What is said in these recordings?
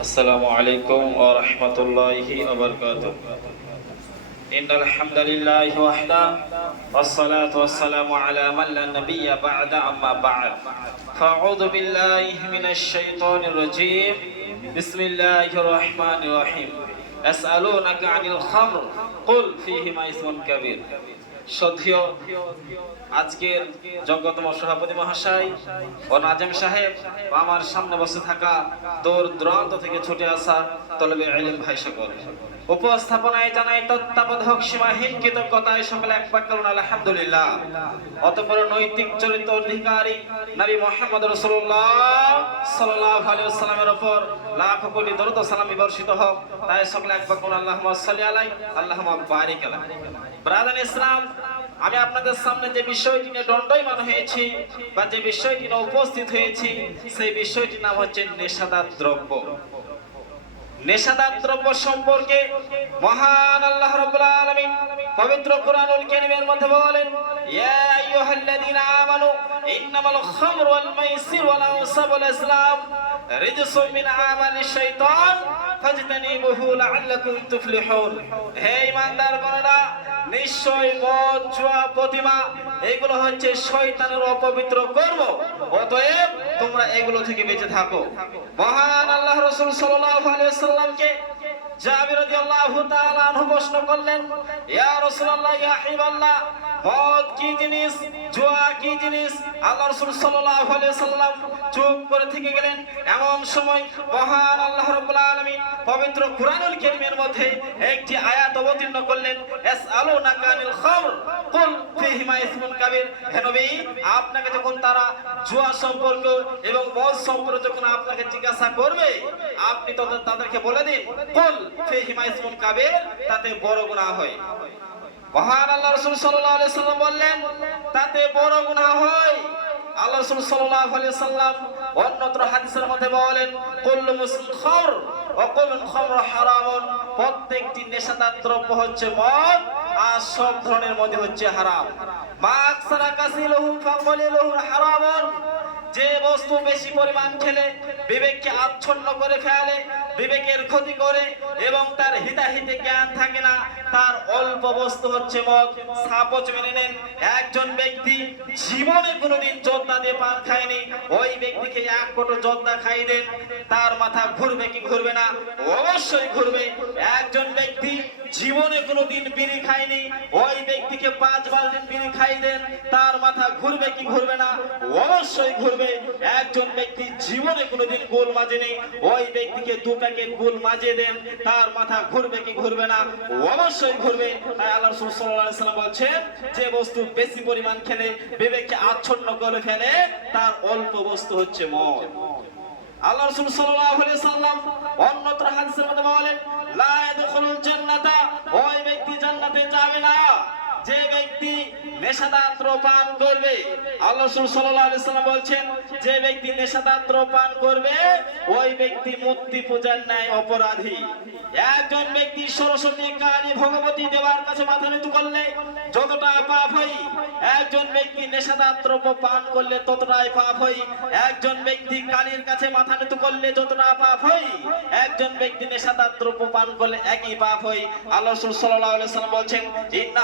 السلام عليكم ورحمة الله وبركاته إن الحمد لله وحده والصلاة والسلام على من لا نبي بعد أما بعد فأعوذ بالله من الشيطان الرجيم بسم الله الرحمن الرحيم يسألونك عن الخمر قل فيهما اسم كبير শ্রদ্ধেয় আজকের যোগ্যতম সভাপতি মহাশয় ও নাজেম সাহেব আমার সামনে বসে থাকা দূর দূরান্ত থেকে ছুটে আসা তলবে এলিম ভাই সকল। উপস্থাপনায় জানাই তত্ত্বাবধায়ক সীমাহীন কৃতজ্ঞতায় সকলে এক বলুন, আলহামদুলিল্লাহ। অতপর নৈতিক চরিত্র অধিকারী নবী মোহাম্মদ রসুল্লাহ সাল্লাহ আলাইহি সাল্লামের উপর লাখ কোটি দরুদ সালাম বর্ষিত হোক। তাই সকলে এক বাক্য বলুন, আল্লাহুম্মা সাল্লি আলাই আল্লাহুম্মা বারিক আলাই ব্রাদার ইসলাম, আমি আপনাদের সামনে যে বিষয়টি নিয়ে দণ্ডয়মান হয়েছি বা যে বিষয়টি নিয়ে উপস্থিত হয়েছি, সেই বিষয়টির নাম হচ্ছে নেশাদার দ্রব্য। নেশাদার সম্পর্কে মহান আল্লাহ রাব্বুল আলামিন পবিত্র কোরআনুল কারীমের মধ্যে বলেন, ইয়া আইয়ুহাল্লাযীনা আমানু, ইন্নামাল খামরু ওয়াল মাইসির ওয়াল আনসাব ওয়াল আসলাম, রিজসুম মিন আমালি শাইতান ফাজতানিবুহু লাআল্লাকুম তুফলিহুন। হে ঈমানদারগণরা নিশ্চয় মদ, জুয়া, প্রতিমা, এগুলো হচ্ছে শয়তানের অপবিত্র কর্ম। অতএব তোমরা এগুলো থেকে বেঁচে থাকো। মহান আল্লাহ রসুল সাল্লামকে জাবির প্রশ্ন করলেন, ইয়া রাসূলুল্লাহ, ইয়া হাবিবাল্লাহ মদ কি জিনিস, জুয়া কি জিনিস? আল্লাহ রাসূল সাল্লাম চুপ করে থেকে গেলেন। এমন সময় মহান আল্লাহ পবিত্র মধ্যে একটি আয়াত অবতীর্ণ করলেন। হে নবী, আপনাকে যখন তারা জুয়া সম্পর্ক এবং মদ সম্পর্কে যখন আপনাকে জিজ্ঞাসা করবে, আপনি তাদের তাদেরকে বলে দিন, কুল ফীহিমা ইসমুন কাবীর, তাতে বড় গুনাহ হয়। সাল্লাম বললেন, তাতে বড় হয়। সাল্লাম অন্যত্র হাদিসের মধ্যে বলেন মুসলিম খামরু প্রত্যেকটি নেশাদার দ্রব্য হচ্ছে মদ আর সব ধরনের মধ্যে হচ্ছে হারাম। ফাকলিলুহু হারামুন। যে বস্তু বেশি পরিমাণ খেলে, বিবেককে আচ্ছন্ন করে ফেলে বিবেকের ক্ষতি করে এবং তার হিতাহিতে জ্ঞান থাকে না। তার অল্প বস্তু হচ্ছে মদ। সাপোচ মেনে নেন, একজন ব্যক্তি জীবনে কোনোদিন জর্দা দিয়ে পান খায়নি। ওই ব্যক্তিকে এক কোটো যোদ্ধা খাই দেন। তার মাথা ঘুরবে কি ঘুরবে না? অবশ্যই ঘুরবে। একজন ব্যক্তি জীবনে কোনোদিন বিড়ি খায়নি ওই ব্যক্তিকে পাঁচ বালতিন বিড়ি খাই দেন তার মাথা ঘুরবে কি ঘুরবে না? অবশ্যই ঘুরবে। একজন ব্যক্তি জীবনে কোনোদিন গোল মাজেনি। ওই ব্যক্তিকে দু প্যাকেট গোল মাজিয়ে দেন, তার মাথা ঘুরবে কি ঘুরবে না? অবশ্যই ঘুরবে। তাই আল্লাহ রাসূল আলাইহি সাল্লাম বলছেন, যে বস্তু বেশি পরিমাণ খেলে, বিবেককে আচ্ছন্ন করে ফেলে, তার অল্প বস্তু হচ্ছে মদ। আল্লাহ রাসূল আলাইহি সাল্লাম অন্যত্র হাদিসের মধ্যে বলেন লা ইয়াদখুলুল জান্নাতা ওই ব্যক্তি জান্নাতে যাবে না। যে ব্যক্তি নেশাদাত্র পান করবে, আল্লাহ রাসূল সাল্লাম বলছেন, যে ব্যক্তি নেশাদাত্র পান করবে, ওই ব্যক্তি মূর্তি পূজার ন্যায় অপরাধী। একজন ব্যক্তি সরস্বতী কালী ভগবতী দেবার কাছে মাথা নত করলে যতটা পাপ হই একজন ব্যক্তি নেশাদার দ্রব্য পান করলে ততটাই পাপ হই একজন ব্যক্তি কালীর কাছে মাথা নত করলে যতটা পাপ হই একজন ব্যক্তি নেশাদার দ্রব্য পান করলে একই পাপ হই আল্লাহ রাসূল আলাইহি সাল্লাম বলছেন, ইন্না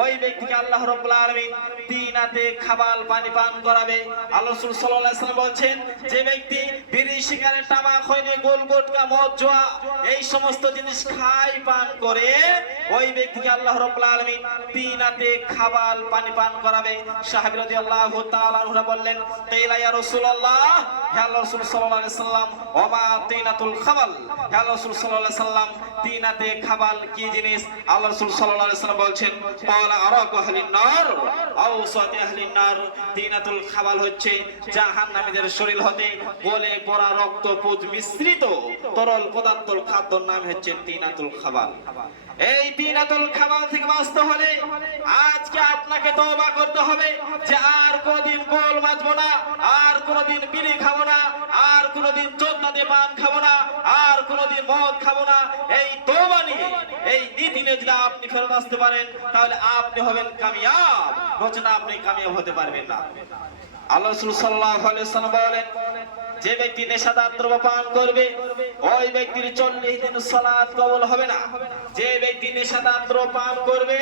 ওই ব্যক্তিকে আল্লাহ রাব্বুল আলামিন তিনাতে খাবাল পানি পান করাবে। আল্লাহ সাল্লাম বলছেন, যে ব্যক্তি বিড়ি সিগারেট তামাক খৈনি গোল গোটকা মদ জুয়া, এই সমস্ত জিনিস খায়, পান করে, ওই ব্যক্তিকে আল্লাহ রাব্বুল আলামিন তিনাতে খাবাল পানি পান করাবে। সাহাবী রাদিয়াল্লাহু তাআলা আনহুরা বললেন কাইলা ইয়া রাসূলুল্লাহ? হে আল্লাহ রাসূল সাল্লাল্লাহু আলাইহি সাল্লাম ওমা তিনাতুল খাবাল হে আল্লাহ রাসূল সাল্লাল্লাহু আলাইহি সাল্লাম তিনাতে খাবাল কি জিনিস? আল্লাহ রাসূল সাল্লাল্লাহু আলাইহি সাল্লাম বলছেন সাতি আহলিন নার তিনাতুল খাবাল হচ্ছে জাহান্নামীদের শরীর হতে গলে পড়া রক্ত পুত মিশ্রিত তরল পদার্থ খাদ্যর নাম হচ্ছে তিনাতুল খাবাল এই তিনাতুল খাবাল থেকে বাঁচতে হলে আজকে আপনাকে তওবা করতে হবে যে গোল না, আর বিড়ি না, আর পান না, আর মদ না। এই তওবা নিয়ে, এই নীতি নিয়ে যদি আপনি ফেরত আসতে পারেন, তাহলে আপনি হবেন কামিয়াব। নচেত আপনি কামিয়াব হতে পারবেন না। বলেন, যে ব্যক্তি নেশাদার দ্রব্য পান করবে, ওই ব্যক্তির চল্লিশ দিন সালাত কবল হবে না। যে ব্যক্তি নেশাদার দ্রব্য পান করবে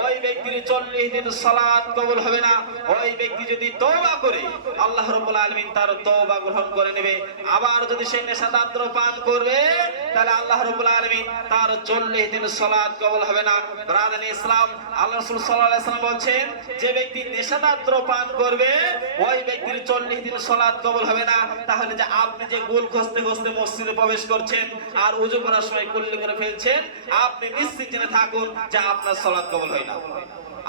ওই ব্যক্তির চল্লিশ দিন সালাত কবল হবে না। ওই ব্যক্তি যদি তওবা করে, আল্লাহ রাব্বুল আলামিন তার তওবা গ্রহণ করে নেবে। আবার যদি সে নেশাদার পান করবে, তাহলে আল্লাহ রাব্বুল আলামিন তার চল্লিশ দিন সালাত কবল হবে না। ব্রাদান ইসলাম, আল্লাহ রাসূল সাল্লাম বলছেন, যে ব্যক্তি নেশাদার পান করবে, ওই ব্যক্তির চল্লিশ দিন সালাত কবল হবে না। তাহলে যে আপনি যে গোল খসতে খুঁজতে মসজিদে প্রবেশ করছেন আর উজু করার সময় কুল্লি করে ফেলছেন, আপনি নিশ্চিত জেনে থাকুন যে আপনার সালাত কবল হয় না।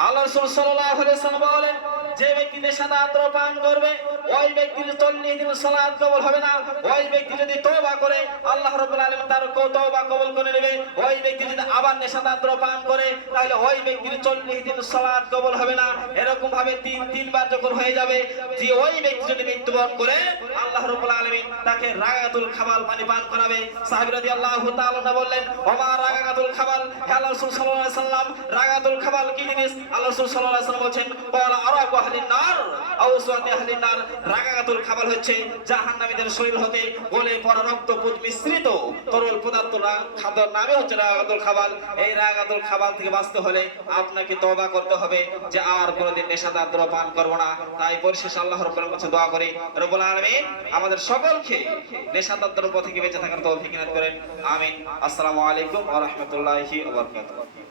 আল্লাহ রাসূল সাল্লাল্লাহু আলাইহি ওয়াসাল্লাম বলেন, যে ব্যক্তি নেশাদার দ্রব্য পান করবে, ওই ব্যক্তির চল্লিশ দিন সালাত কবুল হবে না। ওই ব্যক্তি যদি তওবা করে, আল্লাহ রাব্বুল আলামিন তওবা কবল করে নেবে। ওই ব্যক্তি যদি আবার নেশাদার দ্রব্য পান করে, তাহলে ওই ব্যক্তির চল্লিশ দিন সালাত কবল হবে না। এরকম ভাবে তিন, তিনবার যখন হয়ে যাবে, যে ওই ব্যক্তি যদি মৃত্যুবরণ করে, আল্লাহ রাব্বুল আলামিন তাকে রাগাতুল খাবাল পানি পান করাবে। সাহাবী রাদিয়াল্লাহু তাআলা বললেন, ওমা রাগাতুল খাবাল? হে আল্লাহ সাল্লাম রাগাতুল খাবাল কি জিনিস? আল্লাহ রাসূল সাল্লাল্লাহু আলাইহি সাল্লাম বলেন ক্বালা আরাকু আহলিন নার। রাগাতুল খাবাল হচ্ছে জাহান্নামীদের শরীর হতে গলে রক্ত মিশ্রিত তরল খাদ্যর নামে হচ্ছে খাবাল এই রাগাতুল খাবাল থেকে বাঁচতে হলে আপনাকে করতে হবে যে আর কোনোদিন নেশাদার পান করব না। তাই পরিশেষে আল্লাহ রব্বুল কাছে দোয়া করি, রব্বুল আলামিন আমাদের সকলকে নেশাদার দ্রব্য থেকে বেঁচে থাকার তৌফিক ইনাত করেন। আমিন। আসসালামু আলাইকুম ওয়া রাহমাতুল্লাহি ওয়া বারাকাতুহু।